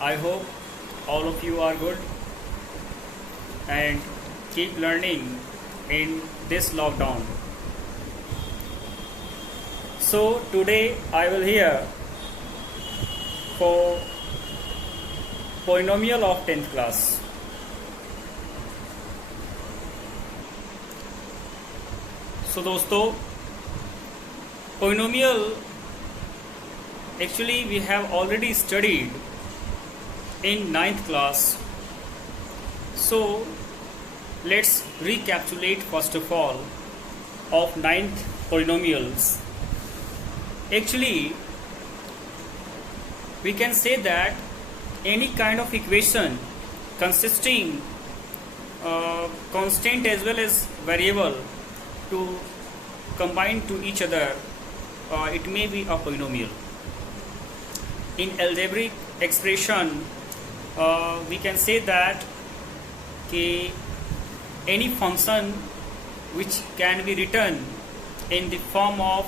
I hope all of you are good and keep learning in this lockdown. So today I will here for polynomial of 10th class. So दोस्तों, polynomial actually we have already studied in 9th class. So let's recapitulate first of all of 9th polynomials. Actually, we can say that any kind of equation consisting constant as well as variable to combine to each other, it may be a polynomial. In algebraic expression, we can say that any function which can be written in the form of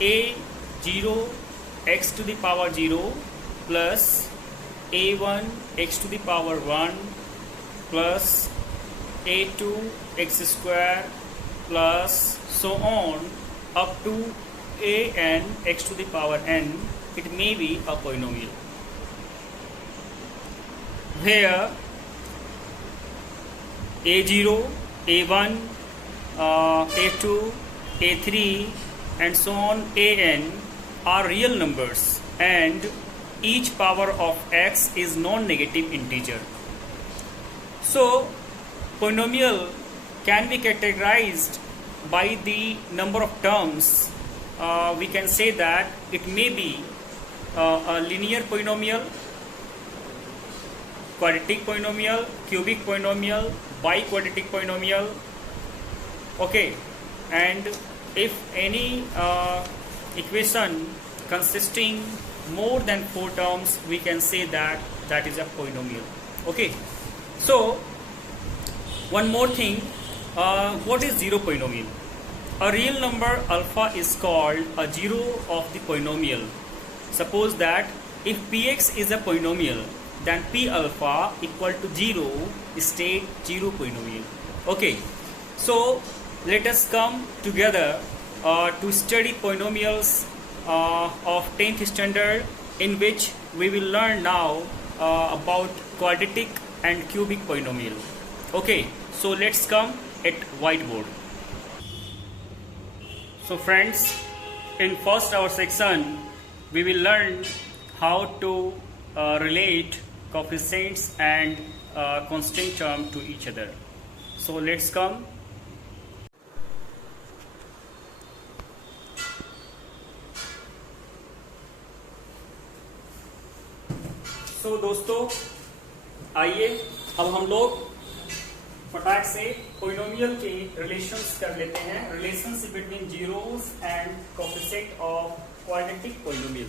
a0 x to the power 0 plus a1 x to the power 1 plus a2 x square plus so on up to an x to the power n, it may be a polynomial, where a0, a1, a2, a3 and so on an are real numbers and each power of x is non-negative integer. So polynomial can be categorized by the number of terms. We can say that it may be a linear polynomial, quadratic polynomial, cubic polynomial, biquadratic polynomial. Okay, and if any equation consisting more than 4 terms, we can say that that is a polynomial. Okay, so one more thing, what is zero polynomial? A real number alpha is called a zero of the polynomial. Suppose that if px is a polynomial, then p alpha equal to 0 state zero polynomial. Okay, so let us come together to study polynomials of 10th standard, in which we will learn now about quadratic and cubic polynomial. Okay, so let's come at whiteboard. So friends, in first our section we will learn how to relate coefficients and constant term to each other. So let's come. तो दोस्तों आइए अब हम लोग फटाक से polynomial के relations कर लेते हैं, relations between zeros and coefficient of quadratic polynomial.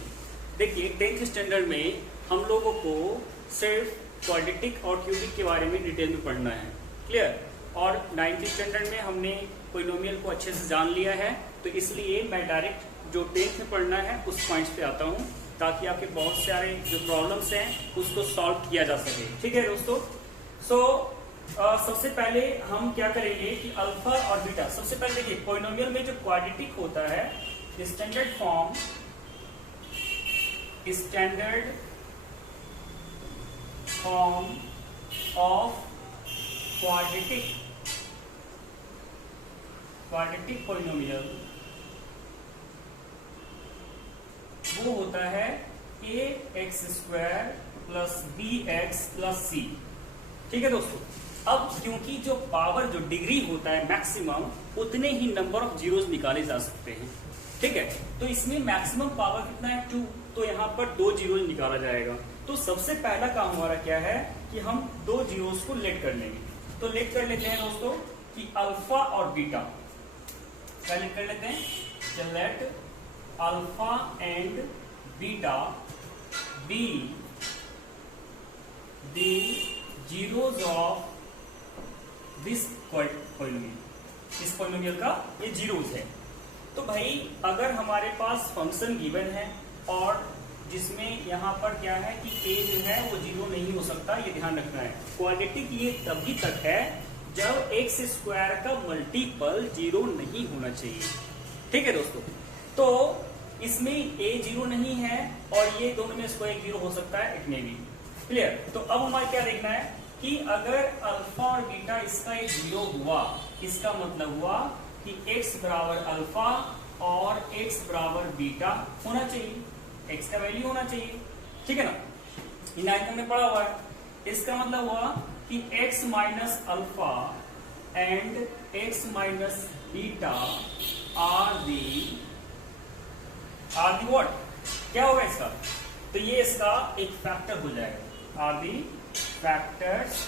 देखिए 10th स्टैंडर्ड में हम लोगों को सिर्फ क्वाड्रेटिक और क्यूबिक के बारे में डिटेल में पढ़ना है, क्लियर। और 9th स्टैंडर्ड में हमने पोलिनोमियल को अच्छे से जान लिया है, तो इसलिए मैं डायरेक्ट जो 10th में पढ़ना है उस पॉइंट्स पे आता हूँ, ताकि आपके बहुत सारे जो प्रॉब्लम्स हैं उसको सॉल्व किया जा सके। ठीक है दोस्तों। सो सबसे पहले हम क्या करेंगे कि अल्फा और बीटा, सबसे पहले देखिए पोलिनोमियल में जो क्वाड्रेटिक होता है, standard form of quadratic polynomial वो होता है a x square plus b x plus c. ठीक है दोस्तों। अब क्योंकि जो पावर जो डिग्री होता है मैक्सिमम, उतने ही नंबर ऑफ जीरोस निकाले जा सकते हैं। ठीक है, तो इसमें मैक्सिमम पावर कितना है 2, तो यहाँ पर 2 जीरो निकाला जाएगा। तो सबसे पहला काम हमारा क्या है कि हम 2 जीरोस को लेट कर लेंगे। तो लेट कर लेते हैं दोस्तों कि अल्फा और बीटा, क्या लेट कर लेते हैं, let alpha and beta be the zeros of this polynomial. इस पोलिनोमियल का ये जीरोस है। तो भाई अगर हमारे पास फंक्शन गिवन है और जिसमें यहाँ पर क्या है कि a जो है वो 0 नहीं हो सकता, ये ध्यान रखना है। क्वाड्रेटिक ये तभी तक है जब x स्क्वायर का मल्टीपल 0 नहीं होना चाहिए। ठीक है दोस्तों, तो इसमें a 0 नहीं है और ये दोनों में इसको एक 0 हो सकता है, इट में भी। क्लियर? तो अब हमारे क्या देखना है कि अगर अल्फा और बीटा इसका एक 0 हुआ, इसका मतलब हुआ कि x बराबर अल्फा और x बराबर बीटा होना चाहिए, x का वैल्यू होना चाहिए। ठीक है ना, इन आइटम में पढ़ा हुआ है। इसका मतलब हुआ कि x minus alpha and x minus beta are the what, क्या होगा इसका? तो ये इसका एक फैक्टर हो जाएगा, are the factors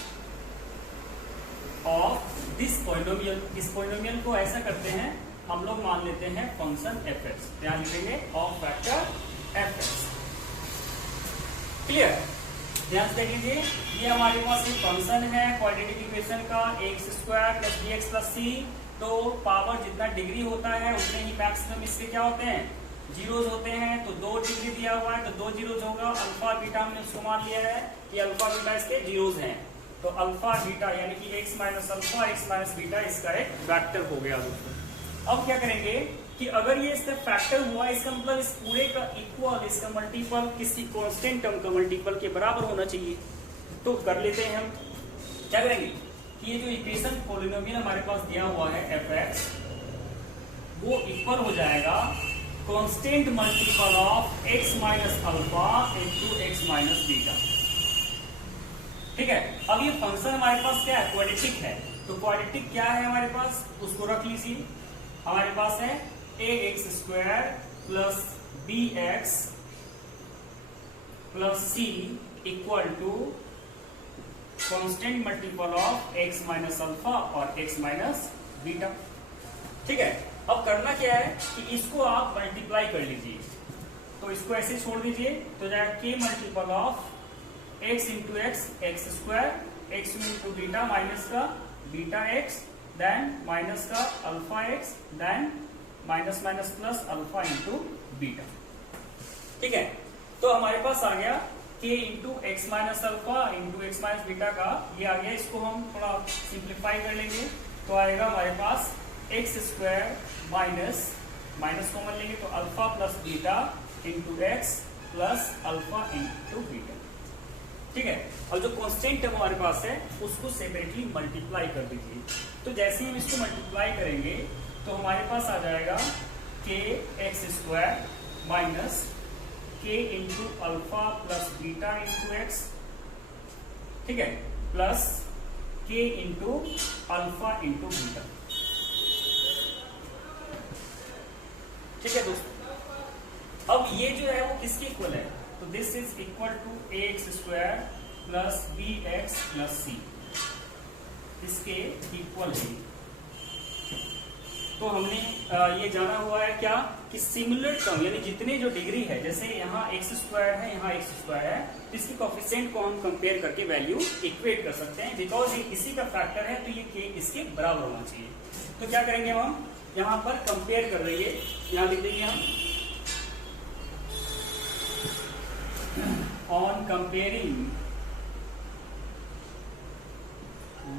of this polynomial. इस पॉलिनोमियल को ऐसा करते हैं, हम लोग मान लेते हैं फंक्शन fx, यहां लिखेंगे ऑफ फैक्टर fx। क्लियर? ध्यान से देखिए, ये हमारे पास एक फंक्शन है क्वाड्रेटिक इक्वेशन का, x square plus b x plus c. तो पावर जितना डिग्री होता है उतने ही मैक्सिमम इसके क्या होते हैं, जीरोज होते हैं। तो 2 डिग्री दिया हुआ है तो 2 जीरोज होगा। अल्फा बीटा हमने उसको मान लिया है कि अल्फा बीटा इसके जीरोज हैं, तो अल्फा बीटा यानी कि x minus alpha x minus beta इसका एक फैक्टर हो गया दोस्तों। अब क्या करेंगे कि अगर ये इसका फैक्टर हुआ, इसका मतलब इस पूरे का इक्वल, इसका मल्टीपल किसी कांस्टेंट टर्म का मल्टीपल के बराबर होना चाहिए। तो कर लेते हैं हम, क्या करेंगे कि ये जो इक्वेशन पॉलिनोमियल हमारे पास दिया हुआ है fx, वो इक्वल हो जाएगा constant multiple of x minus alpha into x minus beta. ठीक है, अब ये फंक्शन हमारे पास क्या है, क्वाड्रेटिक है। तो क्वाड्रेटिक क्या है हमारे पास, उसको रख लीजिए। हमारे पास है ax square plus bx plus c equal to constant multiple of x minus alpha और x माइनस बीटा। ठीक है, अब करना क्या है कि इसको आप मल्टीप्लाई कर लीजिए। तो इसको ऐसे छोड़ दीजिए, तो जाएगा k multiple of x into x square, x into beta minus का बीटा एक्स, देन माइनस का alpha x, then minus minus plus alpha into beta. ठीक है, तो हमारे पास आ गया k into x minus alpha into x minus beta का, ये आ गया। इसको हम थोड़ा सिंप्लीफाई कर लेंगे, तो आएगा हमारे पास x square minus minus common लेंगे तो alpha plus beta into x plus alpha into beta. ठीक है, और जो कांस्टेंट टर्म हमारे पास है उसको सेपरेटली मल्टीप्लाई कर दीजिए। तो जैसे ही हम इसको मल्टीप्लाई करेंगे तो हमारे पास आ जाएगा के एक्स स्क्वायर माइनस के into alpha plus beta into x. ठीक है, प्लस के इंटू अल्फा इंटू बीटा। ठीक है दोस्तों, अब ये जो है वो किसके इक्वल है, तो this is equal to a x square plus b x plus c, इसके इक्वल है। तो हमने ये जाना हुआ है क्या कि सिमिलर टर्म यानी जितने जो डिग्री है, जैसे यहाँ एक्स स्क्वायर है, यहाँ एक्स स्क्वायर है, तो इसकी कोफिशिएंट को हम कंपेयर करके वैल्यू इक्वेट कर सकते हैं। बिकॉज ये इसी का फैक्टर है तो ये के इसके बराबर होना चाहिए। तो क्या करेंगे हम, यहाँ पर कंपेयर कर रही है, यहाँ लिख देंगे हम on comparing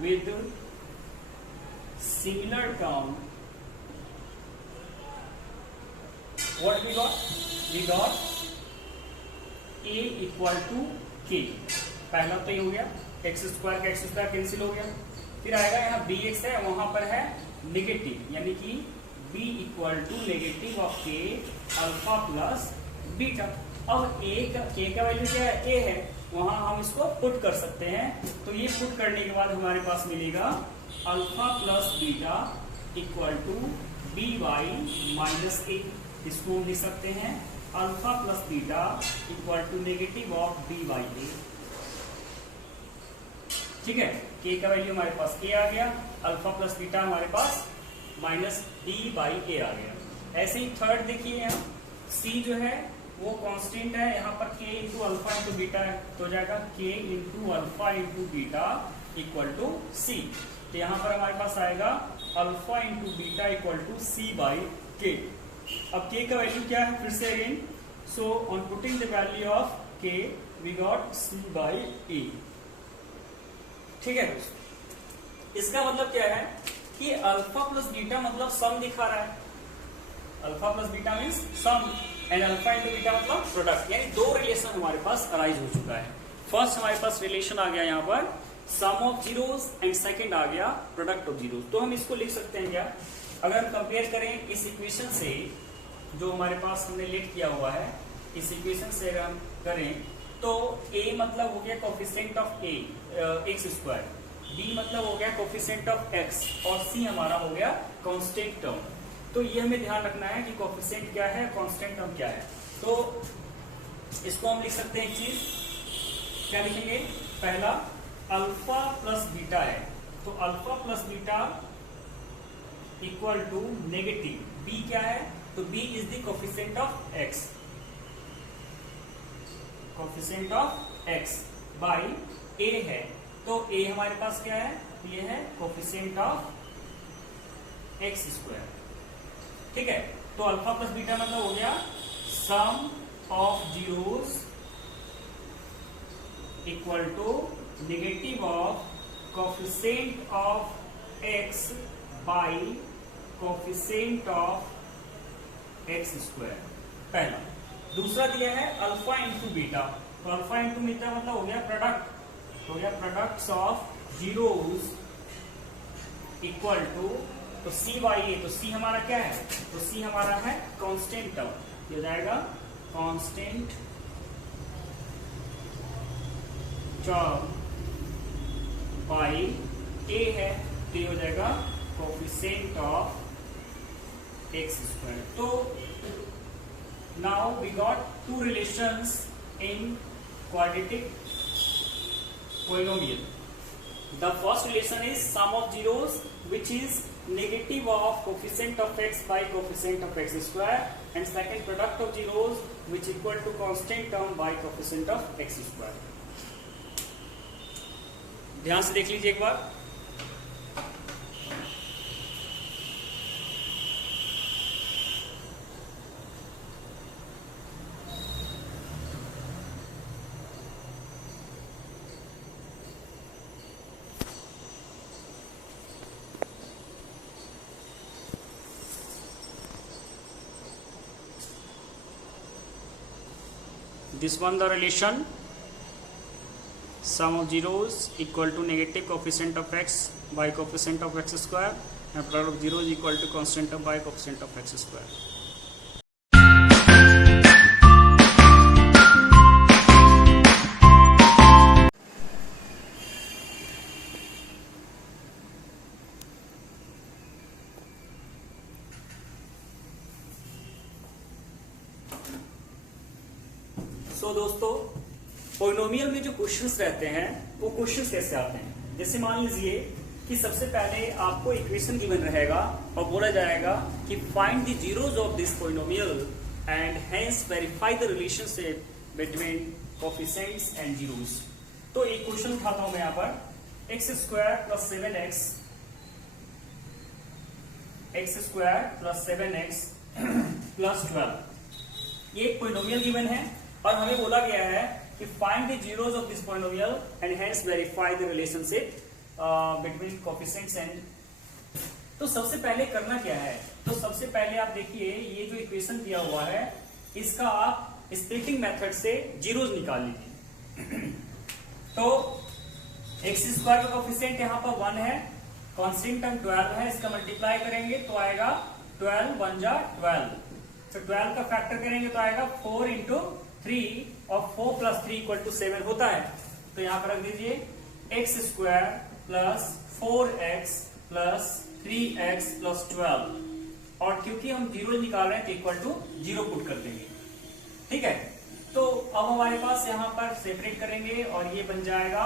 with similar term what we got a equal to k। पहला तो ये हो गया, एक्स स्क्वायर का एक्स स्क्वायर कैंसिल हो गया। फिर आएगा यहाँ बी एक्स है, वहां पर है नेगेटिव, यानी कि b equal to negative of k alpha plus beta. अब a का k का वैल्यू क्या है, a है, वहां हम इसको पुट कर सकते हैं। तो ये पुट करने के बाद हमारे पास मिलेगा alpha plus beta equal to b y minus a. इसको हम लिख सकते हैं alpha plus beta equal to negative of b by a. ठीक है, के का वैल्यू हमारे पास ए आ गया, अल्फा प्लस बीटा हमारे पास माइनस बी बाई ए आ गया। ऐसे ही थर्ड देखिए, यहाँ सी जो है वो कांस्टेंट है, यहाँ पर के इंटू अल्फा इंटू बीटा है, तो हो जाएगा k into alpha into beta equal to c. तो यहाँ पर हमारे पास आएगा alpha into beta equal to c by k. अब के का वैल्यू क्या है, फिर से again So on putting the value of k, we got c by a. ठीक है दोस्तों, इसका मतलब क्या है कि अल्फा प्लस बीटा मतलब सम दिखा रहा है. Alpha plus beta means sum and alpha into beta मतलब प्रोडक्ट, यानी दो रिलेशन हमारे पास अराइज हो चुका है. फर्स्ट हमारे पास रिलेशन आ गया यहाँ पर सम ऑफ जीरोस एंड सेकंड आ गया प्रोडक्ट ऑफ जीरोस. तो हम इसको लिख सकते हैं क्या, अगर हम कंपेयर करें इस इक्वेशन से जो हमारे पास हमने लेट किया हुआ है, इस इक्वेशन से अगर हम करें तो a मतलब हो गया coefficient of a x square, b मतलब हो गया कोफिशिएंट ऑफ x और c हमारा हो गया कांस्टेंट टर्म. तो ये हमें ध्यान रखना है कि कोफिशिएंट क्या है, कांस्टेंट टर्म क्या है. तो इसको हम लिख सकते हैं एक चीज, क्या लिखेंगे, पहला अल्फा प्लस बीटा है तो alpha plus beta equal to negative b क्या है, तो b is the coefficient of x, coefficient of x by a है. तो a हमारे पास क्या है, ये है कोफिशिएंट ऑफ x स्क्वायर. ठीक है, तो अल्फा प्लस बीटा मतलब हो गया sum of zeros equal to negative of coefficient of x by coefficient of x square, पहला. दूसरा दिया है अल्फा इंटू बीटा, तो अल्फा इंटू बीटा मतलब हो गया प्रोडक्ट, हो गया products of zeros equal to, तो c बाई ए, तो c हमारा क्या है, तो c हमारा है कांस्टेंट टर्म, ये हो जाएगा कांस्टेंट टर्म बाई a है, तो ये हो जाएगा कोफिशिएंट ऑफ x स्क्वायर. तो now we got two relations in quadratic polynomial. The first relation is sum of zeros, which is negative of coefficient of x by coefficient of x square, and second product of zeros, which equal to constant term by coefficient of x square. ध्यान से देख लीजिए एक बार. This one the relation sum of zeros equal to negative coefficient of x by coefficient of x square and product of zeros equal to constant term by coefficient of x square. तो दोस्तों polynomial में जो questions रहते हैं वो questions कैसे आते हैं, जैसे मान लीजिए कि सबसे पहले आपको इक्वेशन गिवन रहेगा और बोला जाएगा कि find the zeros of this polynomial and hence verify the relationship between coefficients and zeros. तो एक क्वेश्चन उठाता हूं मैं यहाँ पर, x square plus 7x, x square plus 7x plus 12, ये एक पॉलिनोमियल गिवन है और हमें बोला गया है कि find the zeros of this polynomial and hence verify the relationship between coefficients and. तो सबसे पहले करना क्या है, तो सबसे पहले आप देखिए ये जो इक्वेशन दिया हुआ है इसका आप स्प्लिटिंग मेथड से जीरोस निकाल लीजिए. तो एक्स स्क्वायर का कोफिशिएंट यहाँ पर 1 है, कांस्टेंट टर्म 12 है, इसका मल्टीप्लाई करेंगे तो आएगा 12 1 जा 12, तो 12 का फैक्टर करेंगे तो आएगा 4 इंटू 3 और 4 प्लस 3 इक्वल टू 7 होता है. तो यहाँ पर रख दीजिए x square plus 4x plus 3x plus 12, और क्योंकि हम जीरो निकाल रहे हैं तो इक्वल टू 0 पुट कर देंगे. ठीक है, तो अब हमारे पास यहाँ पर सेपरेट करेंगे और ये बन जाएगा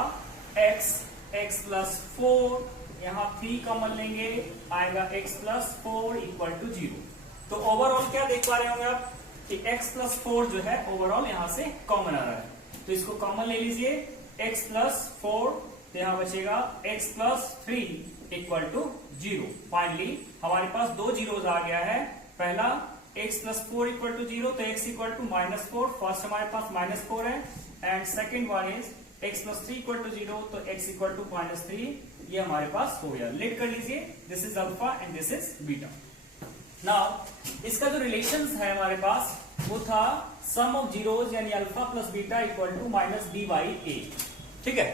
x प्लस 4, यहाँ 3 कॉमन लेंगे आएगा x प्लस 4 इक्वल टू 0. तो ओवरऑल क्या देख पा रहे होंगे आप कि x प्लस 4 जो है ओवरऑल यहाँ से कॉमन आ रहा है, तो इसको कॉमन ले लीजिए x प्लस 4, तो यहाँ बचेगा x plus 3 equal to 0. Finally हमारे पास दो जीरोस आ गया है, पहला x प्लस 4 इक्वल टू 0, तो x इक्वल टू -4, फर्स्ट हमारे पास -4 है, and second one is x plus 3 equal to 0, तो x इक्वल टू -3, ये हमारे पास हो गया। लेट कर लीजिए, this is alpha and this is beta. Now इसका जो रिलेशन है हमारे पास वो था सम ऑफ जीरोज यानी alpha plus beta equal to minus b by a. ठीक है,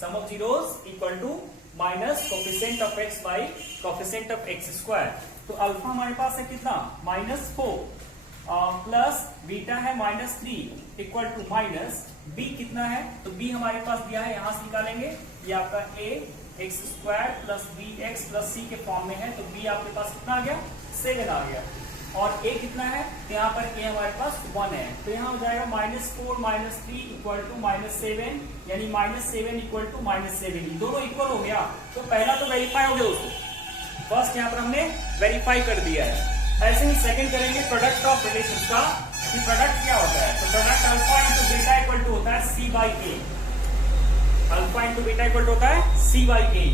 sum of zeros equal to minus coefficient of x by coefficient of x square. तो अल्फा हमारे पास है कितना, -4 प्लस बीटा है -3 इक्वल टू माइनस बी कितना है, तो बी हमारे पास दिया है, यहां से निकालेंगे, ये आपका a x square plus b x plus c के फॉर्म में है, तो b आपके पास कितना आ गया, 7 आ गया, और a कितना है, तो यहाँ पर a हमारे पास 1 है, तो यहाँ हो जाएगा -4 -3 इक्वल टू -7, यानी -7 इक्वल टू -7, दोनों इक्वल हो गया। तो पहला तो वेरीफाई हो गया उसको, फर्स्ट यहाँ पर हमने वेरीफाई कर दिया है। ऐसे ही सेकंड करेंगे प्रोडक्ट ऑफ रिलेशंस का, कि प्रोडक्ट क्या होता है, तो product alpha into beta equal to होता है c by a, alpha into beta equal to होता है सी बाई ए।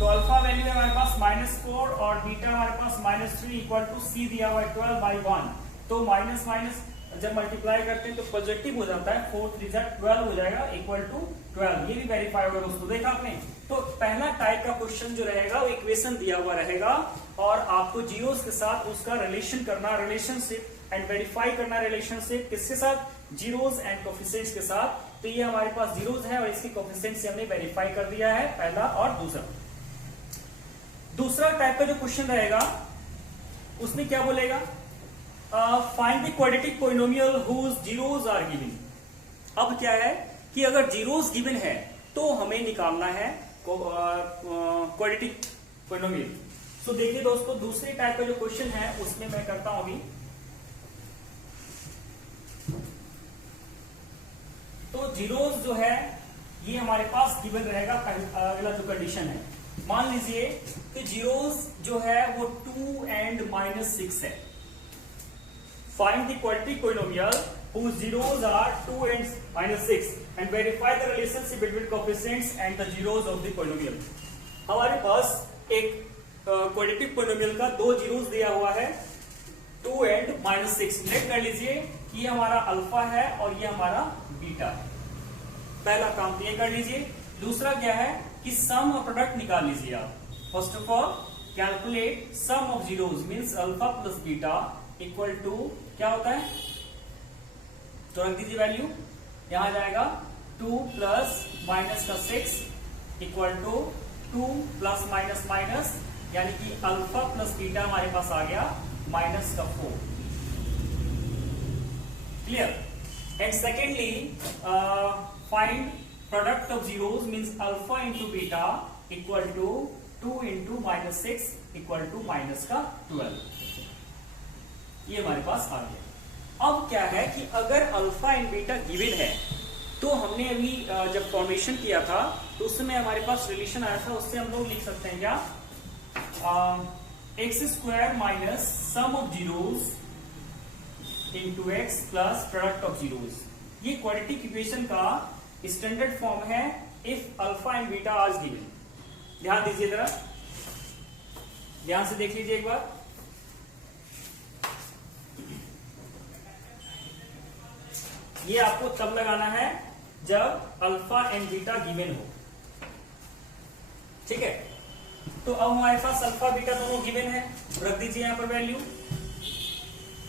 तो अल्फा वैल्यू है हमारे पास -4 और बीटा हमारे पास -3 इक्वल टू सी दिया हुआ है 12/1, तो माइनस माइनस जब मल्टीप्लाई करते हैं तो पॉजिटिव हो जाता है, 4 3 12 हो जाएगा इक्वल टू 12, ये भी वेरीफाई होगा दोस्तों, देखा आपने। तो पहला टाइप का क्वेश्चन जो रहेगा वो इक्वेशन दिया हुआ रहेगा और आपको जीरोस के साथ उसका रिलेशन करना, रिलेशनशिप एंड वेरीफाई करना, रिलेशनशिप किसके साथ, जीरोस एंड कोफिशिएंट्स के साथ। तो ये हमारे पास जीरोस है और इसके कोफिशिएंट्स हमने वेरीफाई कर दिया है, पहला और दूसरा। दूसरा टाइप का जो क्वेश्चन रहेगा उसमें क्या बोलेगा, find the quadratic polynomial whose zeros are given. अब क्या है कि अगर जीरोस गिवन है तो हमें निकालना है क्वाड्रेटिक पॉलिनोमियल। सो देखिए दोस्तों, दूसरे टाइप का जो क्वेश्चन है उसमें मैं करता हूं अभी। तो जीरोस जो है ये हमारे पास गिवन रहेगा, अगला जो कंडीशन है, मान लीजिए कि जीरोस जो है वो 2 एंड -6 है। Find the quadratic polynomial whose zeros are 2 and -6 and verify the relationship between coefficients and the zeros of the polynomial। हमारे पास एक क्वाड्रेटिक पोलिनोमियल का 2 जीरोस दिया हुआ है, 2 एंड -6। लेट कर लीजिए कि ये हमारा अल्फा है और ये हमारा बीटा है। पहला काम तो ये कर लीजिए। दूसरा क्या है कि सम और प्रोडक्ट निकाल लीजिए आप। First of all calculate sum of zeros means alpha plus beta equal to क्या होता है, तो रख दीजिए वैल्यू, यहां जाएगा 2 प्लस माइनस का 6 equal to 2 plus minus minus, यानी कि अल्फा प्लस बीटा हमारे पास आ गया माइनस का 4। Clear. And secondly find product of zeros means alpha into beta equal to 2 into -6 equal to minus का 12, ये हमारे पास आ गया। अब क्या है कि अगर अल्फा एंड बीटा गिवन है तो हमने अभी जब फॉर्मेशन किया था तो उस समय हमारे पास रिलेशन आया था, उससे हम लोग लिख सकते हैं क्या, x square minus sum of zeros into x plus product of zeros. ये क्वाड्रेटिक इक्वेशन का स्टैंडर्ड फॉर्म है if alpha and beta are given. ध्यान दीजिए जरा, ध्यान से देख लीजिए एक बार। ये आपको तब लगाना है जब अल्फा एंड बीटा गिवन हो, ठीक है। तो अब हमारे पास अल्फा बीटा दोनों गिवन है, रख दीजिए यहां पर वैल्यू,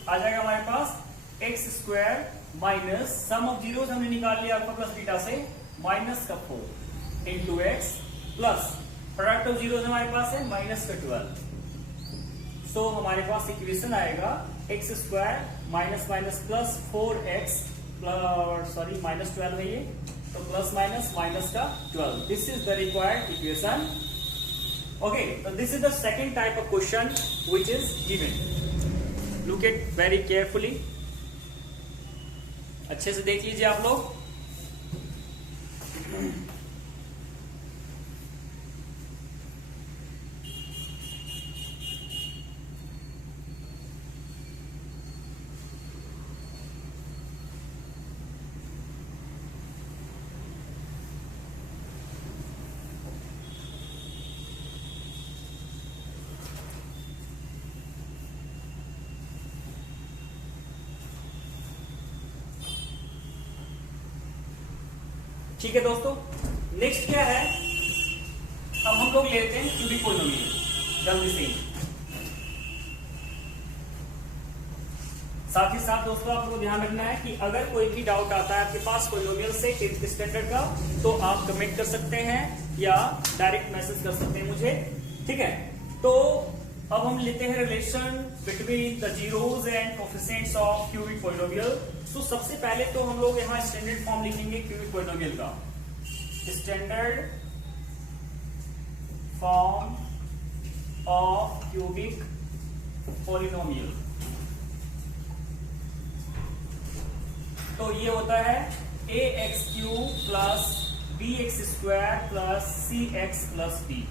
आ जाएगा हमारे पास x square minus sum of zeros हमने निकाल लिया अल्फा प्लस बीटा से, माइनस का 4 into x plus product of zeros हमारे पास है माइनस का 12। सो हमारे पास इक्वेशन आएगा x square minus minus plus 4x sorry -12 है ये, तो प्लस माइनस माइनस का 12। This is the required equation. Okay, तो this is the second type of question which is given. Look it very carefully, अच्छे से देख लीजिए आप लोग। ठीक है दोस्तों, नेक्स्ट क्या है, अब हम लोग लेते हैं क्यूबिक पॉलिनोमियल जल्दी से। साथ ही साथ दोस्तों आपको ध्यान रखना है कि अगर कोई भी डाउट आता है आपके पास पॉलिनोमियल से 10th स्टैंडर्ड का, तो आप कमेंट कर सकते हैं या डायरेक्ट मैसेज कर सकते हैं मुझे, ठीक है। तो अब हम लेते हैं relation between the zeros and coefficients of cubic polynomial. तो सबसे पहले तो हम लोग यहाँ स्टैंडर्ड फॉर्म लिखेंगे क्यूबिक पॉलिनोमियल का, standard form of cubic polynomial. तो ये होता है ax³ plus bx² plus cx plus d।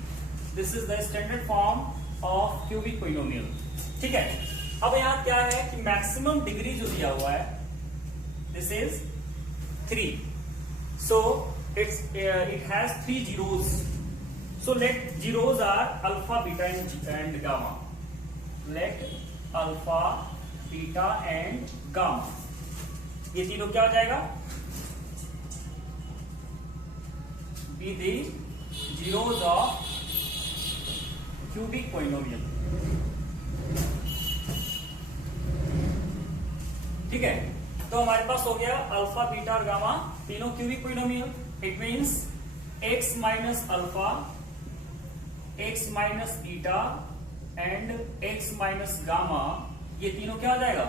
This is the standard form of cubic polynomial, ठीक है। अब यहां क्या है कि मैक्सिमम डिग्री जो दिया हुआ है this is 3, so it has 3 zeros, so let zeros are alpha, beta and gamma, let alpha, beta and gamma, ये तीनों क्या हो जाएगा, be the zeros of cubic polynomial, ठीक है। तो हमारे पास हो गया अल्फा, बीटा और गामा, तीनों cubic polynomial. It means x minus alpha, x minus beta and x minus gamma, ये तीनों क्या हो जाएगा,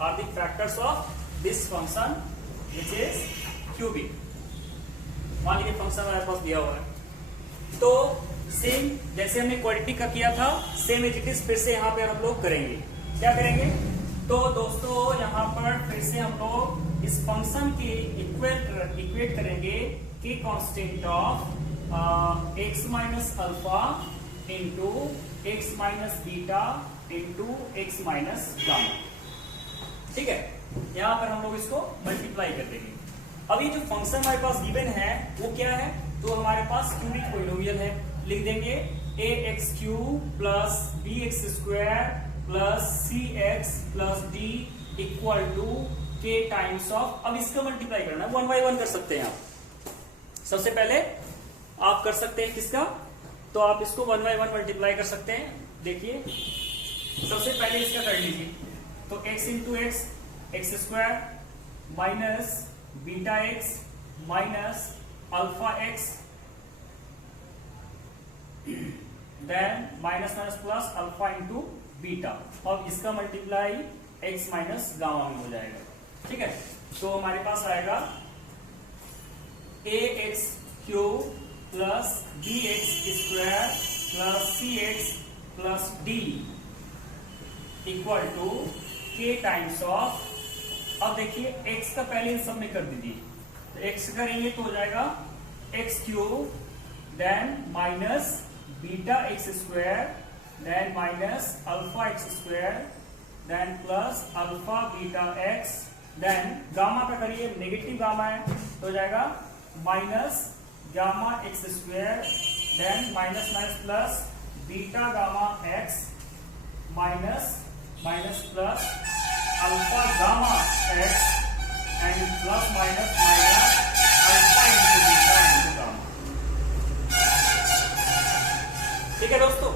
are the factors of this function which is cubic. मान लीजिए फंक्शन हमारे पास दिया हुआ है, तो सेम जैसे हमने क्वाड्रेटिक का किया था, सेम एज इट इज फिर से यहाँ पे हम लोग करेंगे। क्या करेंगे, तो दोस्तों यहाँ पर फिर से हम लोग इस फंक्शन के इक्वेट करेंगे के constant of x minus alpha into x minus beta into x minus gamma, ठीक है। यहां पर हम लोग इसको मल्टीप्लाई कर देंगे। अभी जो फंक्शन हमारे पास गिवन है वो क्या है, तो हमारे पास क्यूबिक पॉलिनोमियल है, लिख देंगे ax³ plus bx² plus cx plus d equal to k times of, अब इसका मल्टीप्लाई करना है, 1 by 1 कर सकते हैं आप। सबसे पहले आप कर सकते हैं किसका, तो आप इसको 1 by 1 मल्टीप्लाई कर सकते हैं। देखिए सबसे पहले इसका कर लीजिए, तो x into x, x² minus beta x minus alpha x, then minus minus plus alpha into beta, और इसका मल्टीप्लाई x माइनस गामा में हो जाएगा, ठीक है। तो हमारे पास आएगा ax³ plus bx² plus cx plus d equal to k times of, अब देखिए x का पहले इन सब में कर दीजिए, तो x करेंगे तो हो जाएगा x³ then minus beta x² then minus alpha x² then plus alpha beta x, then gamma का करिए, नेगेटिव गामा है तो हो जाएगा minus gamma x² then minus minus plus beta gamma x minus minus plus alpha gamma x and plus minus minus alpha into beta into gamma, ठीक है दोस्तों।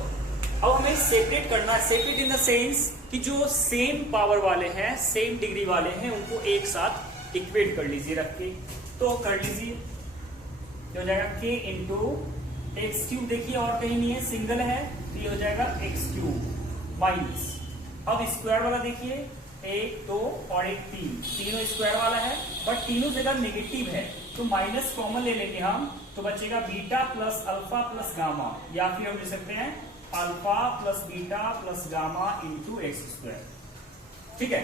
अब हमें सेपरेट करना है, सेपरेट इन द सेंस कि जो सेम पावर वाले हैं, सेम डिग्री वाले हैं, उनको एक साथ इक्वेट कर लीजिए रख के, तो कर लीजिए, हो जाएगा k इंटू x³, देखिए और कहीं नहीं है, सिंगल है, तो ये हो जाएगा x³ माइनस, अब स्क्वायर वाला देखिए 1 2 और 1 3, तीनों स्क्वायर वाला है, बट तीनों जगह नेगेटिव है, तो माइनस कॉमन ले लेंगे हम, तो बचेगा beta plus alpha plus gamma, या फिर हम ले सकते हैं alpha plus beta plus gamma into x², ठीक है।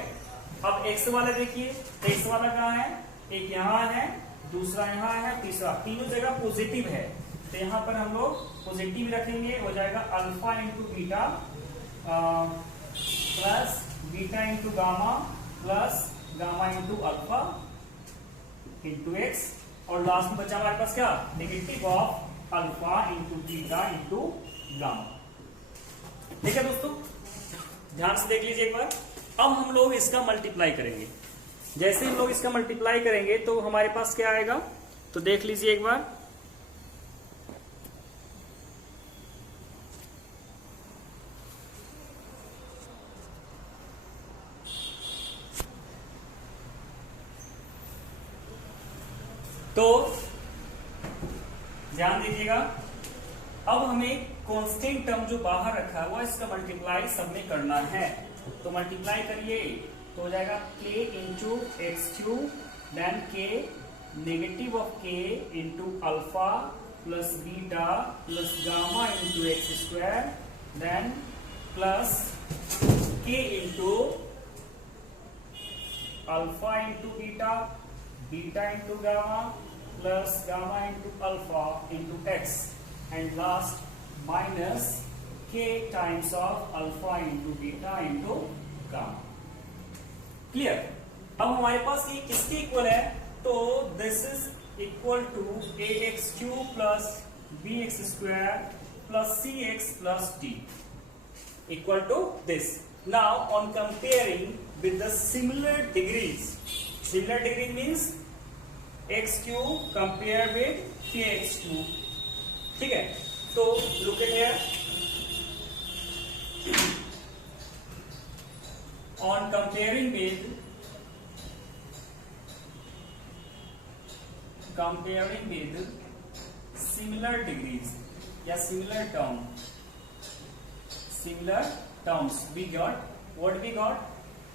अब x वाला देखिए, तो x वाला कहाँ है, एक यहाँ है, दूसरा यहाँ है, तीसरा, तीनों जगह पॉजिटिव है, तो यहाँ पर हम लोग पॉजिटिव रखेंगे, हो जाएगा alpha into beta plus beta into gamma plus gamma into alpha into x, और लास्ट में बचा हमारे पास क्या, negative of alpha into beta into gamma, ठीक है दोस्तों। ध्यान से देख लीजिए एक बार। अब हम लोग इसका मल्टीप्लाई करेंगे, जैसे हम लोग इसका मल्टीप्लाई करेंगे तो हमारे पास क्या आएगा, तो देख लीजिए एक बार। तो ध्यान दीजिएगा, अब हमें कांस्टेंट टर्म जो बाहर रखा है वो इसका मल्टीप्लाई सब में करना है। तो मल्टीप्लाई करिए तो हो जाएगा k into x cube, then k negative of k into alpha plus beta plus gamma into x square, then plus k into alpha into beta, beta into gamma plus gamma into alpha into x, and last minus k times of alpha into beta into gamma. Clear? अब हमारे पास ये किसके equal है? तो this is equal to a x cube plus b x square plus C x plus d equal to this. Now on comparing with the similar degrees, similar degree means x cube compare with k x cube, ठीक है? तो look at here, on comparing with similar degrees या similar terms we got what we got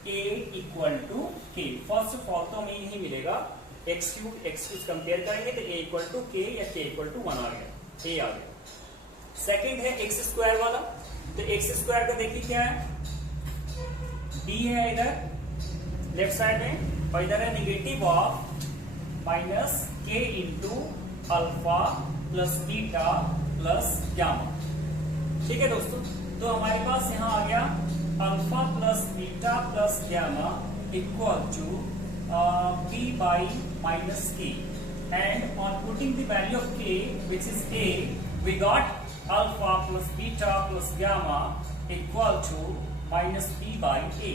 a equal to k। First of all तो हमें यही मिलेगा, x cube compare करेंगे तो a इक्वल टू k या k इक्वल टू 1 आ गया, a आ गया। सेकेंड है एक्स स्क्वायर वाला, तो एक्स स्क्वायर का देखिए क्या है, d है इधर लेफ्ट साइड में, और इधर है negative of minus k into alpha plus beta plus gamma. ठीक है दोस्तों, तो हमारे पास यहाँ आ गया alpha plus beta plus gamma equal to p by minus k, and on putting the value of k which is a, we got alpha plus beta plus gamma equal to minus p by a.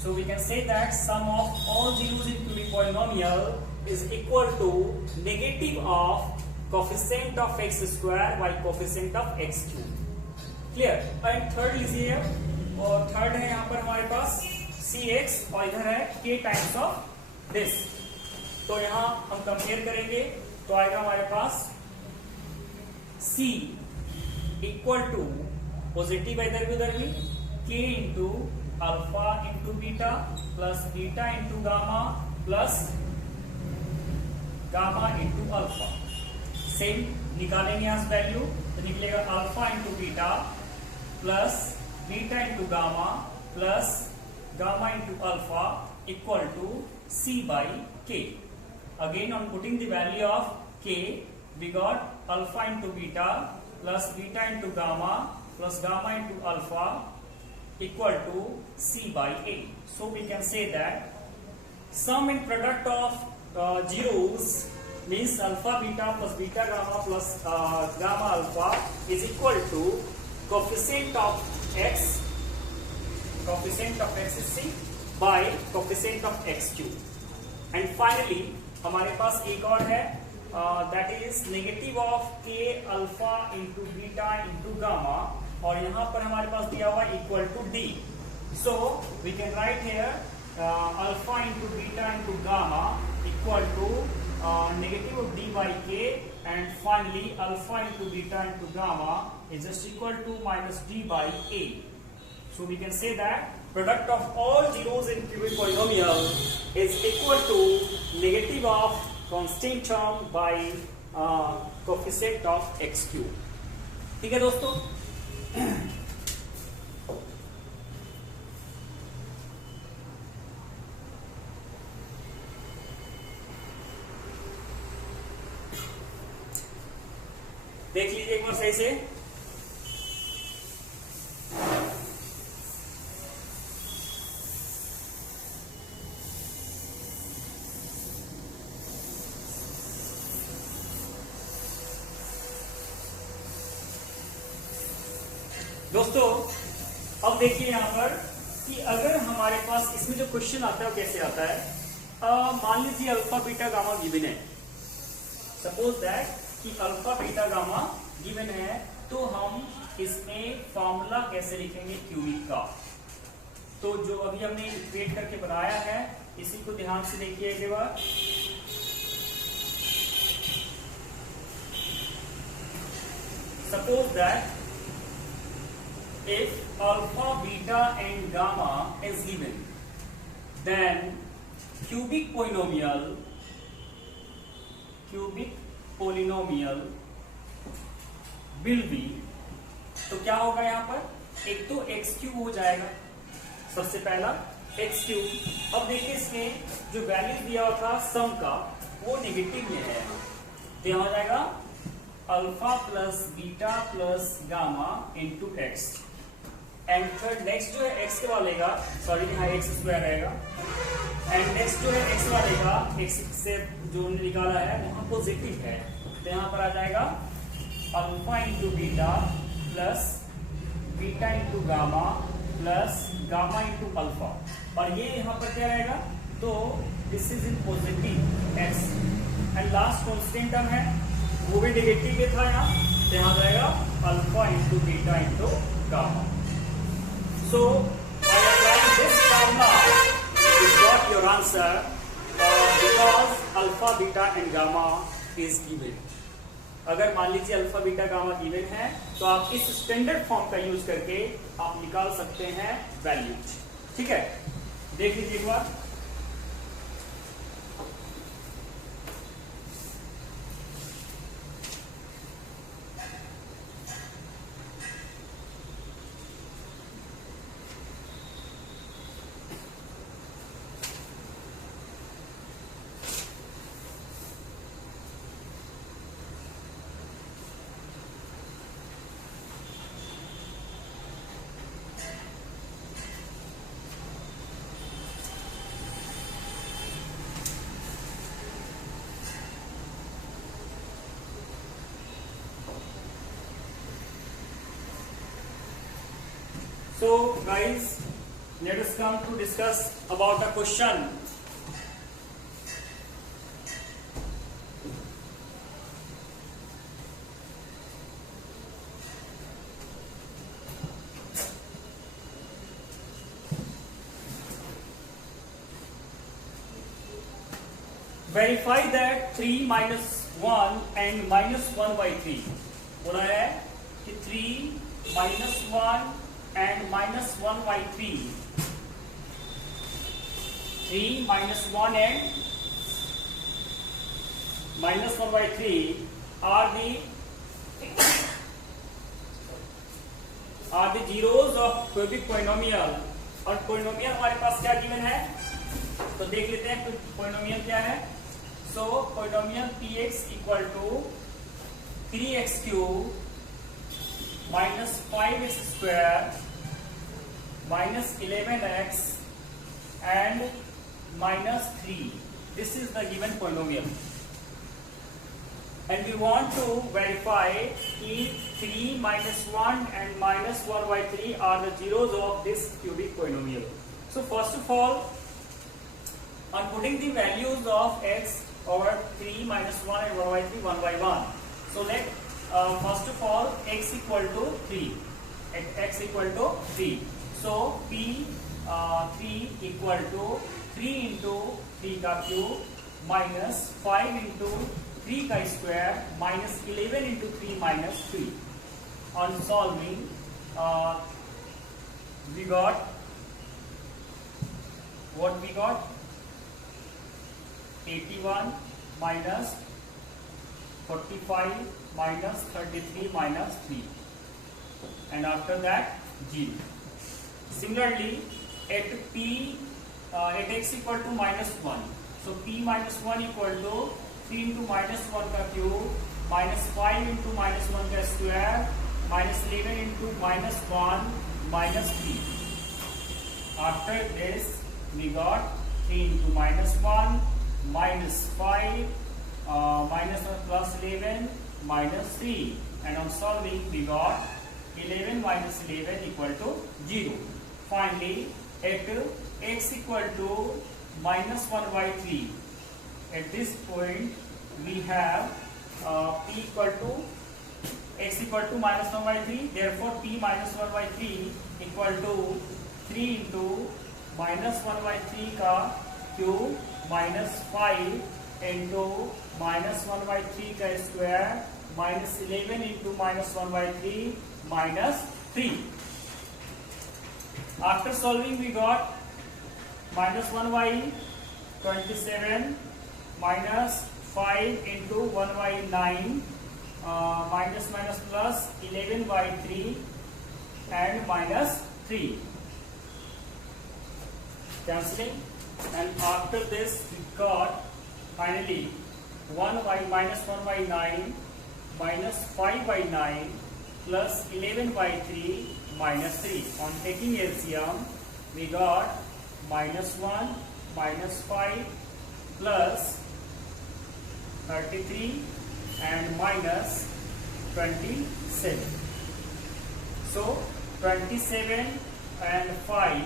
So we can say that sum of all zeros in cubic polynomial is equal to negative of coefficient of x square by coefficient of x cube. Clear? And third लीजिए, और third है यहाँ पर हमारे पास cx और इधर है k times of this. तो यहाँ हम कंपेयर करेंगे तो आएगा हमारे पास c इक्वल टू पॉजिटिव इधर भी उधर भी k into alpha into beta plus beta into gamma plus gamma into alpha. Same निकालेंगे यहाँ से वैल्यू तो निकलेगा alpha into beta plus beta into gamma plus gamma into alpha equal to c by k। Again on putting the value of k we got alpha into beta plus beta into gamma plus gamma into alpha equal to c by a. So we can say that sum and product of zeros means alpha beta plus beta gamma plus gamma alpha is equal to coefficient of x is c by coefficient of x cube. And finally हमारे पास एक और है, that is negative of k alpha into beta into gamma, और यहाँ पर हमारे पास दिया हुआ equal to d. So we can write here alpha into beta into gamma equal to negative of d by k, and finally alpha into beta into gamma is just equal to minus d by a. So we can say that product of all zeros in cubic polynomial is equal to negative of constant term by coefficient of x cube. ठीक है दोस्तों, देख लीजिए एक बार सही से। दोस्तों अब देखिए यहाँ पर कि अगर हमारे पास इसमें जो क्वेश्चन आता है वो कैसे आता है, मान लीजिए अल्फा बीटा गामा गिवन है, सपोज दैट कि अल्फा बीटा गामा गिवन है, तो हम इसमें फॉर्मूला कैसे लिखेंगे क्यूबिक का। तो जो अभी हमने इक्वेट करके बनाया है, इसी को ध्यान से देखिए एक बार। Suppose that if alpha, beta and gamma is given, then cubic polynomial will be, तो क्या होगा यहाँ पर, एक तो एक्स क्यूब हो जाएगा, सबसे पहला एक्स क्यूब। अब देखिए इसमें जो वैल्यू दिया हुआ था सम का, वो नेगेटिव में है, तो यहाँ हो जाएगा alpha plus beta plus gamma into x. And फिर नेक्स्ट जो है एक्स के बाद लेगा, सॉरी यहाँ एक्स स्क्वायर रहेगा, एंड नेक्स्ट जो है एक्स वाला लेगा, एक्स से जो हमने निकाला है वहां पॉजिटिव है, तो यहाँ पर आ जाएगा alpha into beta plus beta into gamma plus gamma into alpha, और ये यहाँ पर क्या रहेगा, तो this is in positive x, and last constant term है वो भी नेगेटिव में था यहाँ, तो यहाँ जाएगा alpha into beta into gamma. So, by applying this formula, you got your answer because alpha, beta and gamma is given. अगर मान लीजिए अल्फा बीटा गामा गिवन है, तो आप इस स्टैंडर्ड फॉर्म का यूज करके आप निकाल सकते हैं वैल्यूज। ठीक है, देख लीजिए एक बार। So guys, let us come to discuss about a question. Verify that 3 minus 1 and minus 1 by 3 बोला है कि 3 minus 1 and minus 1 by 3, 3 minus 1 and minus 1 by 3 are the zeros of cubic polynomial। और polynomial हमारे पास क्या given है, तो देख लेते हैं polynomial क्या है। So polynomial px equal to 3x cube minus 5x square minus 11x and minus 3. This is the given polynomial, and we want to verify if 3 minus 1 and minus 1 by 3 are the zeros of this cubic polynomial. So first of all, on putting the values of x over 3 minus 1 and 1 by 3 1 by 1, so let first of all x equal to 3, x equal to 3, so p 3 equal to 3 into 3 का cube minus 5 into 3 का square minus 11 into 3 minus 3. On solving, we got what we got, 81 minus 45 minus 33 minus 3, and after that 0. Similarly, at at x equal to minus 1, so p minus 1 equal to 3 into minus 1 का cube minus 5 into minus 1 का square minus 11 into minus 1 minus 3. After this, we got 3 into minus 1 minus 5 minus 1 plus 11 minus 3, and on solving we got 11 minus 11 equal to 0. Finally, at x equal to minus 1 by 3, at this point we have equal to x equal to minus 1 by 3, therefore t minus 1 by 3 equal to 3 into minus 1 by 3 का cube minus 5 into minus 1 by 3 का square minus 11 into minus 1 by 3 minus 3. After solving we got minus 1 by 27 minus 5 into 1 by 9 minus minus plus 11 by 3 and minus 3 cancelling, and after this we got finally 1 by minus 1 by 9 minus 5 by 9 plus 11 by 3 minus 3. On taking LCM we got minus 1 minus 5 plus 33 and minus 27. So 27 and 5,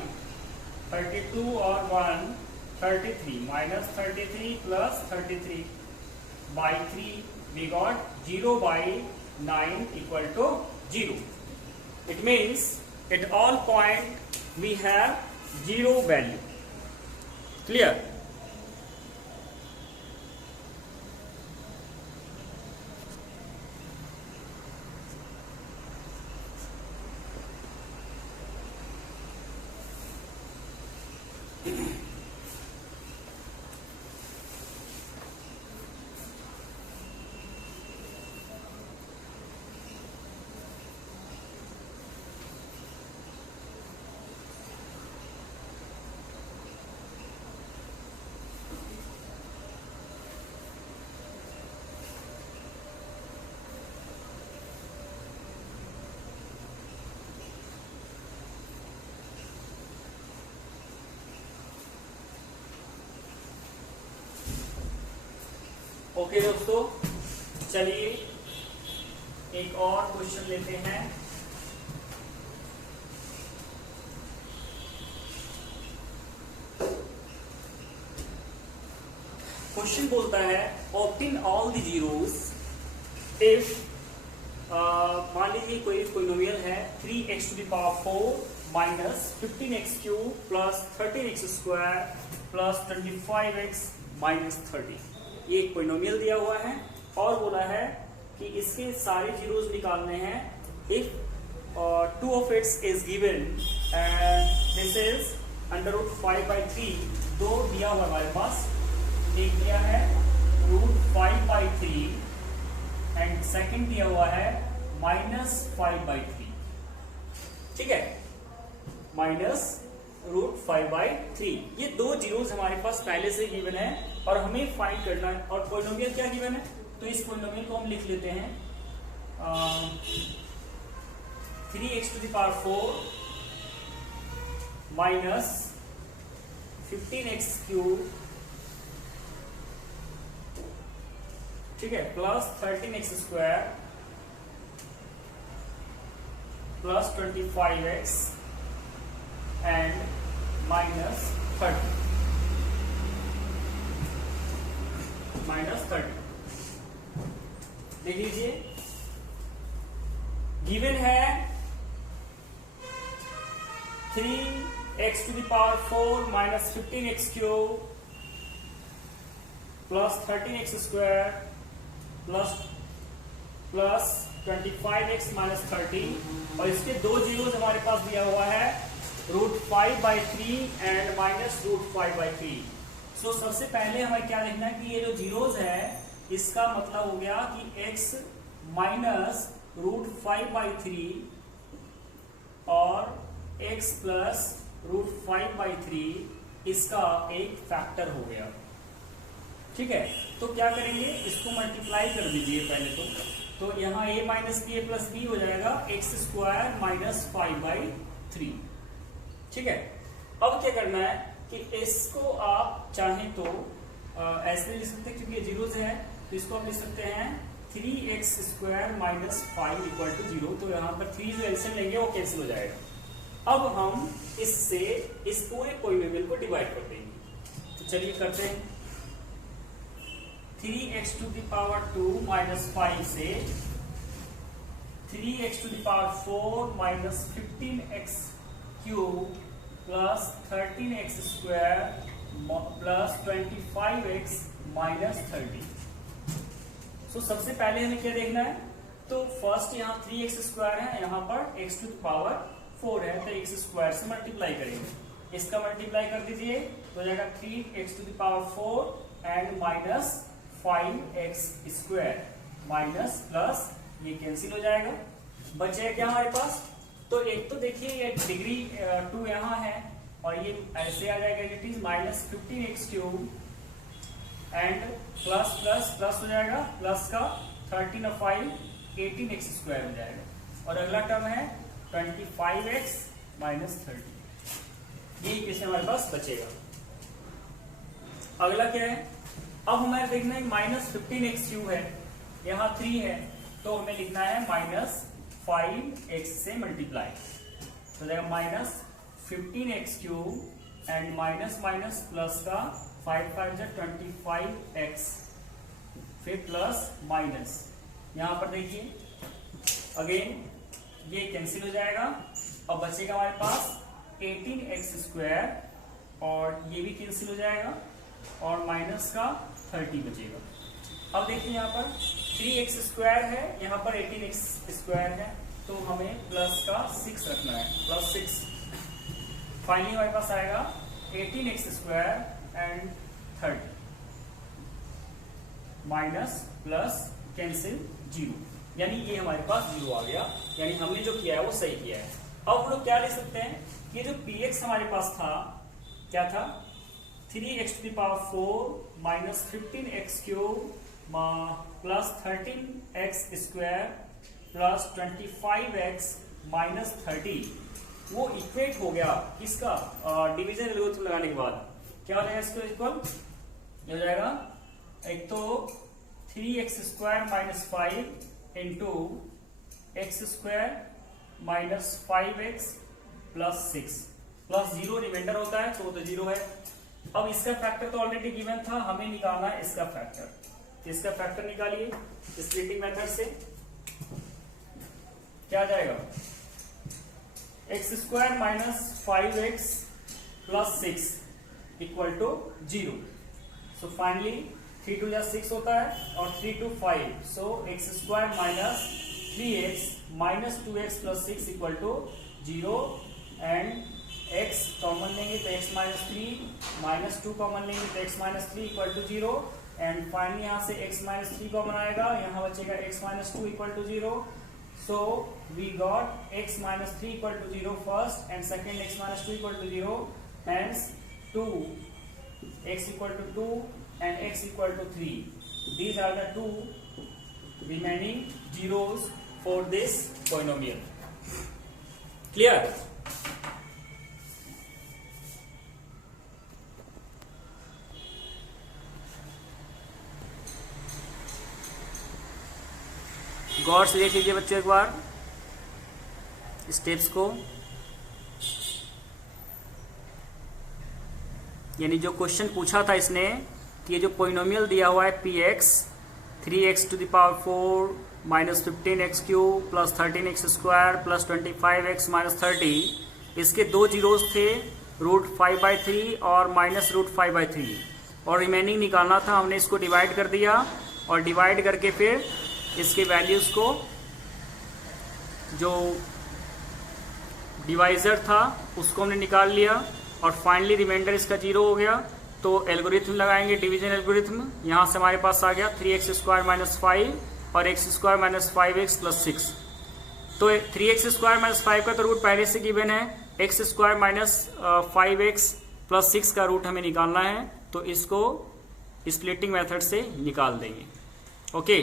32 or 1, 33 minus 33 plus 33 by 3 we got 0 by 9 equal to 0. It means at all point we have 0 value. Clear? Okay दोस्तों, चलिए एक और question लेते हैं। Question बोलता है obtain all the zeros if मान लीजिए कोई पॉलिनोमियल है 3x to the power 4 minus 15x cube plus 13x square plus 25x minus 30। ये एक पॉलिनोमियल दिया हुआ है और बोला है कि इसके सारे जीरोस निकालने हैं। If 2 of its is given and this is under root 5/3। दो दिया हुआ हमारे पास, एक दिया है रूट 5/3 एंड सेकंड दिया हुआ है माइनस 5/3। ठीक है, माइनस रूट 5/3। ये दो जीरोस हमारे पास पहले से गिवन है और हमें फाइंड करना है। और पॉलिनोमियल क्या गिवन है, तो इस पॉलिनोमियल को हम लिख लेते हैं 3x to the power 4 minus 15x cube, ठीक है, plus 13x square plus 25x and minus 30 देख लीजिए। गिवन है 3x to the power 4 minus 15x cube plus 13x square plus 25x minus 30 और इसके दो जीरोस हमारे पास दिया हुआ है रूट 5/3 एंड माइनस रूट 5/3। सो सबसे पहले हमें क्या देखना है कि ये जो जीरोस है इसका मतलब हो गया कि x माइनस रूट 5/3 और x प्लस रूट 5/3 इसका एक फैक्टर हो गया। ठीक है, तो क्या करेंगे, इसको मल्टीप्लाई कर दीजिए पहले तो यहाँ a minus b a plus b हो जाएगा x स्क्वायर माइनस 5/3। ठीक है, अब क्या करना है कि इसको आप चाहें तो ऐसे लिख सकते हैं, क्योंकि ये जीरोस है तो इसको आप लिख सकते हैं 3x square minus 5 equal to 0। तो यहाँ पर 3 जो एलसीएम लेंगे वो कैंसिल हो जाएगा। अब हम इससे इस पूरे पॉलिनोमियल को डिवाइड कर देंगे। तो चलिए करते हैं। 3x to the power 2 minus 5 से 3x to the power 4 minus 15x cube plus 13x square plus 25x minus 30। So सबसे पहले हमें क्या देखना है, तो फर्स्ट यहाँ 3x स्क्वायर है, यहाँ पर x टू द पावर 4 है, तो x स्क्वायर से मल्टीप्लाई करेंगे। इसका मल्टीप्लाई कर दीजिए तो हो जाएगा 3x to the power 4 and minus 5x square minus plus ये कैंसिल हो जाएगा। बचे क्या हमारे पास, तो एक तो देखिए ये डिग्री 2 यहाँ है और ये ऐसे आ जाएगा, it is minus 15x cube and plus plus plus हो जाएगा, प्लस का 13 और 5 18x स्क्वायर हो जाएगा और अगला टर्म है 25x माइनस 30। ये किससे हमारे पास बचेगा। अगला क्या है, अब हमें देखना है माइनस 15x क्यूब है, यहाँ 3 है, तो हमें लिखना है माइनस 5x से मल्टीप्लाई, तो जाएगा minus 15x cube and minus minus plus का 5 5 25x फिर प्लस माइनस, यहां पर देखिए अगेन ये कैंसिल हो जाएगा और बचेगा हमारे पास 18x स्क्वायर और ये भी कैंसिल हो जाएगा और माइनस का 30 बचेगा। अब देखिए यहाँ पर 3x स्क्वायर है, यहाँ पर 18x स्क्वायर है, तो हमें प्लस का 6 रखना है, प्लस 6। फाइनली हमारे पास आएगा 18x square and 30 minus plus cancel 0, यानी ये हमारे पास 0 आ गया, यानी हमने जो किया है वो सही किया है। अब हम लोग क्या ले सकते हैं, ये जो px हमारे पास था क्या था, 3x to the power 4 minus 15x cube plus 13x square plus 25x minus 30, वो इक्वेट हो गया किसका, डिवीजन एल्गोरिथम लगाने के बाद क्या हो जाएगा, इसको इक्वल हो जाएगा, एक तो 3x square minus 5 into x square minus 5x plus 6 plus 0 remainder होता है, तो 0 है। अब इसका फैक्टर तो ऑलरेडी गिवन था, हमें निकालना है इसका फैक्टर। इसका फैक्टर निकालिए स्प्लिटिंग मेथड से, क्या आ जाएगा, x square minus 5x plus 6 equal to 0। So finally 3 2 जा 6 होता है और 3 2 5, so x square minus 3x minus 2x plus 6 equal to 0 and x common लेंगे तो x माइनस 3 माइनस 2 कॉमन लेंगे तो x minus 3 equal to 0 and finally यहाँ से x माइनस 3 कॉमन आएगा, यहाँ बचेगा x minus 2 equal to 0। So we got x minus 3 equal to 0 first and second x minus 2 equal to 0, hence 2 x equal to 2 and x equal to 3. These are the two remaining zeros for this polynomial. Clear? गौर से देख लीजिए बच्चों एक बार steps को, यानी जो question पूछा था इसने कि ये जो पोइनोमियल दिया हुआ है px 3x to the power 4 minus 15x cube plus 13x square plus 25x minus 30, इसके दो जीरोस थे √5/3 और माइनस √5/3 और रिमेनिंग निकालना था। हमने इसको डिवाइड कर दिया और डिवाइड करके फिर इसके वैल्यूज को जो डिवाइजर था उसको हमने निकाल लिया और फाइनली रिमाइंडर इसका 0 हो गया। तो एल्गोरिथम लगाएंगे, डिवीजन एल्गोरिथम। यहाँ से हमारे पास आ गया 3x स्क्वायर माइनस 5 और x square minus 5x plus 6। तो 3x स्क्वायर माइनस 5 का तो रूट पहले से गिवन है, x square minus 5x plus 6 का रूट हमें निकालना है, तो इसको स्प्लिटिंग मेथड से निकाल देंगे। ओके।